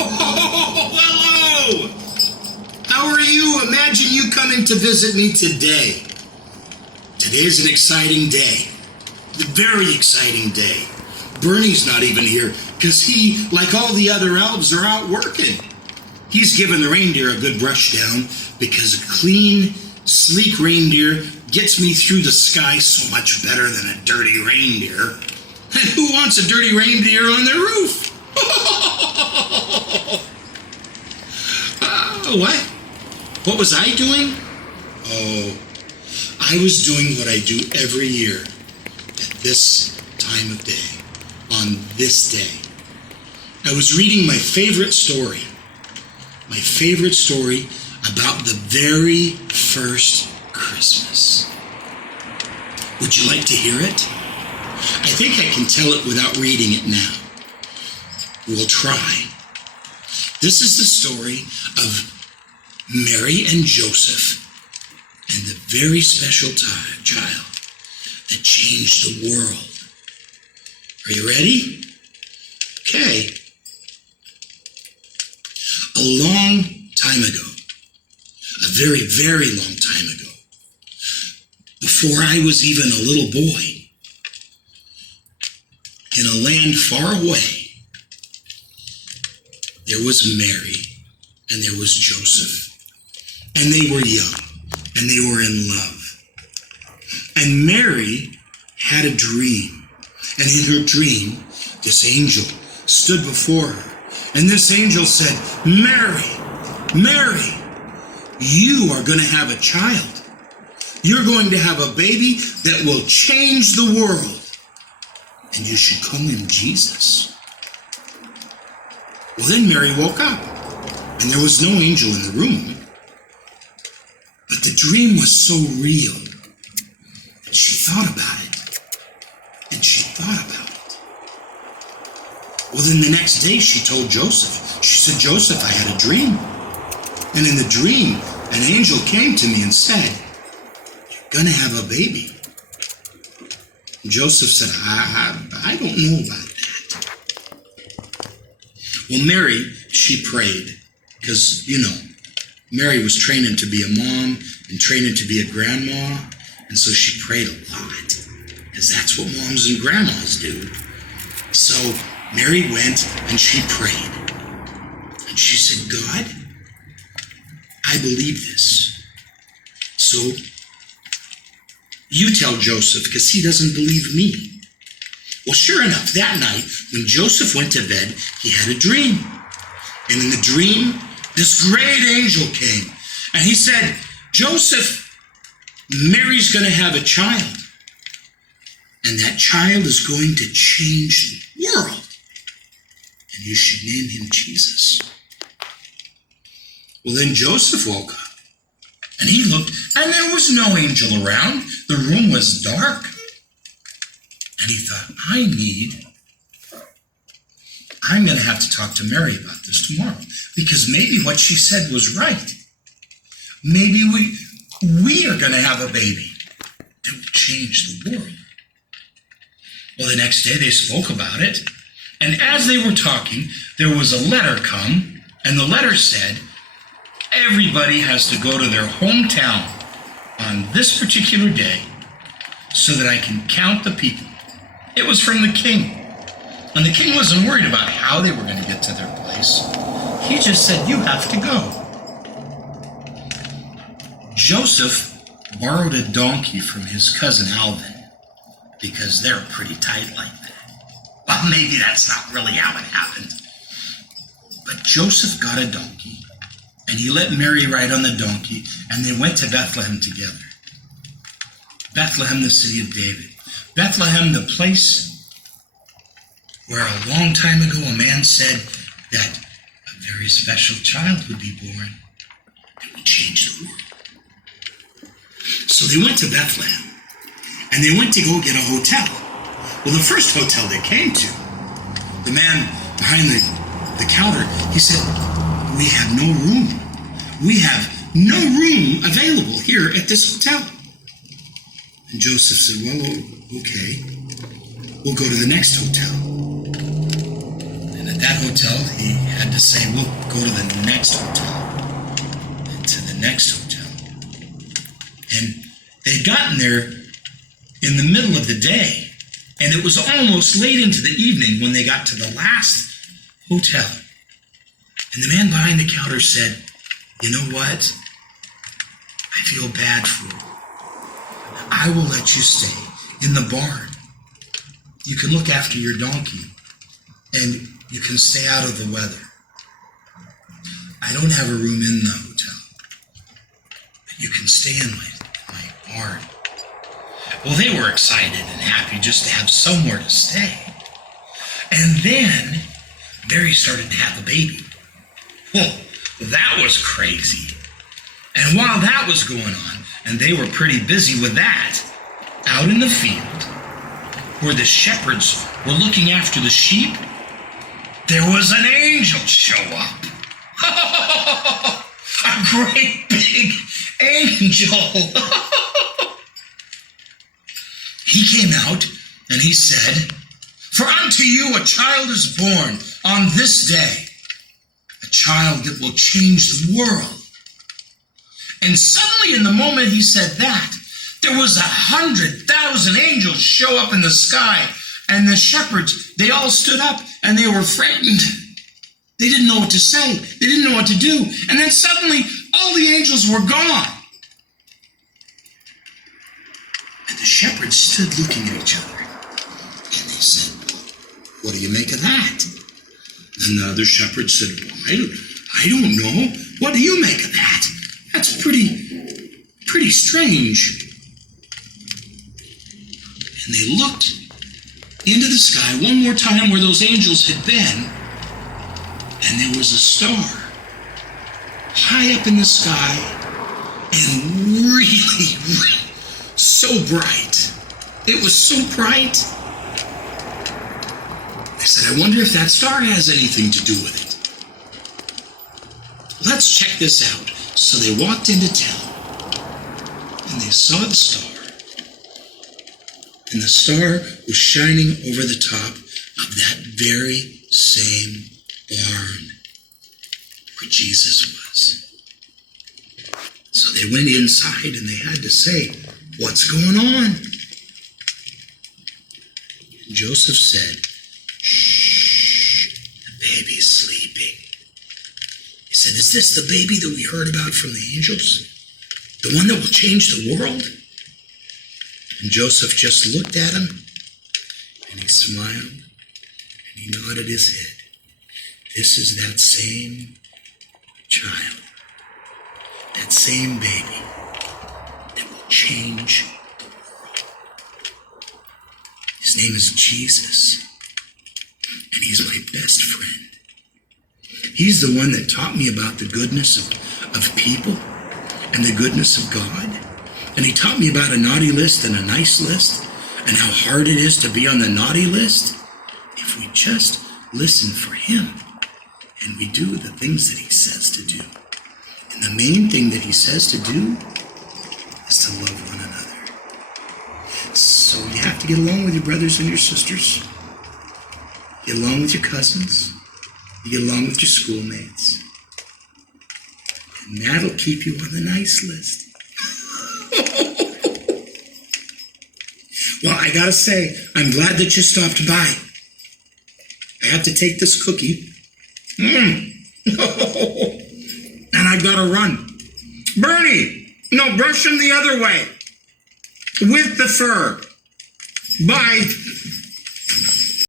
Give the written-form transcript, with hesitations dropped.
Hello! How are you? Imagine you coming to visit me today. Today's an exciting day. A very exciting day. Bernie's not even here because he, like all the other elves, are out working. He's given the reindeer a good brush down because a clean, sleek reindeer gets me through the sky so much better than a dirty reindeer. And who wants a dirty reindeer on their roof? What? What was I doing? Oh, I was doing what I do every year at this time of day, on this day. I was reading my favorite story about the very first Christmas. Would you like to hear it? I think I can tell it without reading it now. We'll try. This is the story of Mary and Joseph and the very special child that changed the world. Are you ready? Okay. A long time ago, a very, very long time ago, before I was even a little boy, in a land far away, there was Mary and there was Joseph. And they were young, and they were in love. And Mary had a dream. And in her dream, this angel stood before her. And this angel said, Mary, Mary, you are going to have a child. You're going to have a baby that will change the world. And you should call him Jesus. Well, then Mary woke up. And there was no angel in the room. But the dream was so real that she thought about it. And she thought about it. Well, then the next day she told Joseph. She said, Joseph, I had a dream. And in the dream, an angel came to me and said, you're going to have a baby. And Joseph said, I don't know about that. Well, Mary, she prayed. Because, Mary was training to be a mom and training to be a grandma, and so she prayed a lot, because that's what moms and grandmas do. So Mary went and she prayed, and she said, God, I believe this. So you tell Joseph, because he doesn't believe me. Well, sure enough, that night, when Joseph went to bed, he had a dream. And in the dream, this great angel came, and he said, Joseph, Mary's going to have a child, and that child is going to change the world, and you should name him Jesus. Well, then Joseph woke up, and he looked, and there was no angel around. The room was dark, and he thought, I'm going to have to talk to Mary about this tomorrow, because maybe what she said was right. Maybe we are going to have a baby that will change the world. Well, the next day they spoke about it, and as they were talking, there was a letter come, and the letter said, everybody has to go to their hometown on this particular day so that I can count the people. It was from the king. And the king wasn't worried about how they were going to get to their place. He just said, you have to go. Joseph borrowed a donkey from his cousin Alvin because they're pretty tight like that. Well, maybe that's not really how it happened. But Joseph got a donkey, and he let Mary ride on the donkey, and they went to Bethlehem together. Bethlehem, the city of David. Bethlehem, the place where a long time ago a man said that a very special child would be born that would change the world. So they went to Bethlehem, and they went to go get a hotel. Well, the first hotel they came to, the man behind the counter, he said, we have no room. We have no room available here at this hotel. And Joseph said, well, okay, we'll go to the next hotel. And at that hotel, he had to say, we'll go to the next hotel, and to the next hotel. And they'd gotten there in the middle of the day, and it was almost late into the evening when they got to the last hotel. And the man behind the counter said, you know what? I feel bad for you. I will let you stay in the barn. You can look after your donkey, and you can stay out of the weather. I don't have a room in the hotel, but you can stay in my barn. Well, they were excited and happy just to have somewhere to stay. And then Mary started to have a baby. Well, that was crazy. And while that was going on, and they were pretty busy with that, out in the field, where the shepherds were looking after the sheep, there was an angel show up. A great big angel. He came out and he said, for unto you a child is born on this day, a child that will change the world. And suddenly in the moment he said that, there was 100,000 angels show up in the sky, and the shepherds, they all stood up and they were frightened. They didn't know what to say. They didn't know what to do. And then suddenly all the angels were gone. And the shepherds stood looking at each other. And they said, what do you make of that? And the other shepherd said, well, I don't know. What do you make of that? That's pretty strange. And they looked into the sky one more time where those angels had been, and there was a star high up in the sky and really so bright. It was so bright. I said, I wonder if that star has anything to do with it. Let's check this out. So they walked into town, and they saw the star. And the star was shining over the top of that very same barn where Jesus was. So they went inside and they had to say, what's going on? And Joseph said, shh, the baby's sleeping. He said, is this the baby that we heard about from the angels? The one that will change the world? And Joseph just looked at him, and he smiled, and he nodded his head. This is that same child, that same baby that will change the world. His name is Jesus, and he's my best friend. He's the one that taught me about the goodness of people and the goodness of God. And he taught me about a naughty list and a nice list, and how hard it is to be on the naughty list if we just listen for him and we do the things that he says to do. And the main thing that he says to do is to love one another. So you have to get along with your brothers and your sisters. Get along with your cousins. You get along with your schoolmates. And that'll keep you on the nice list. Well, I gotta say, I'm glad that you stopped by. I have to take this cookie. And I gotta run. Bernie, no, brush him the other way. With the fur. Bye.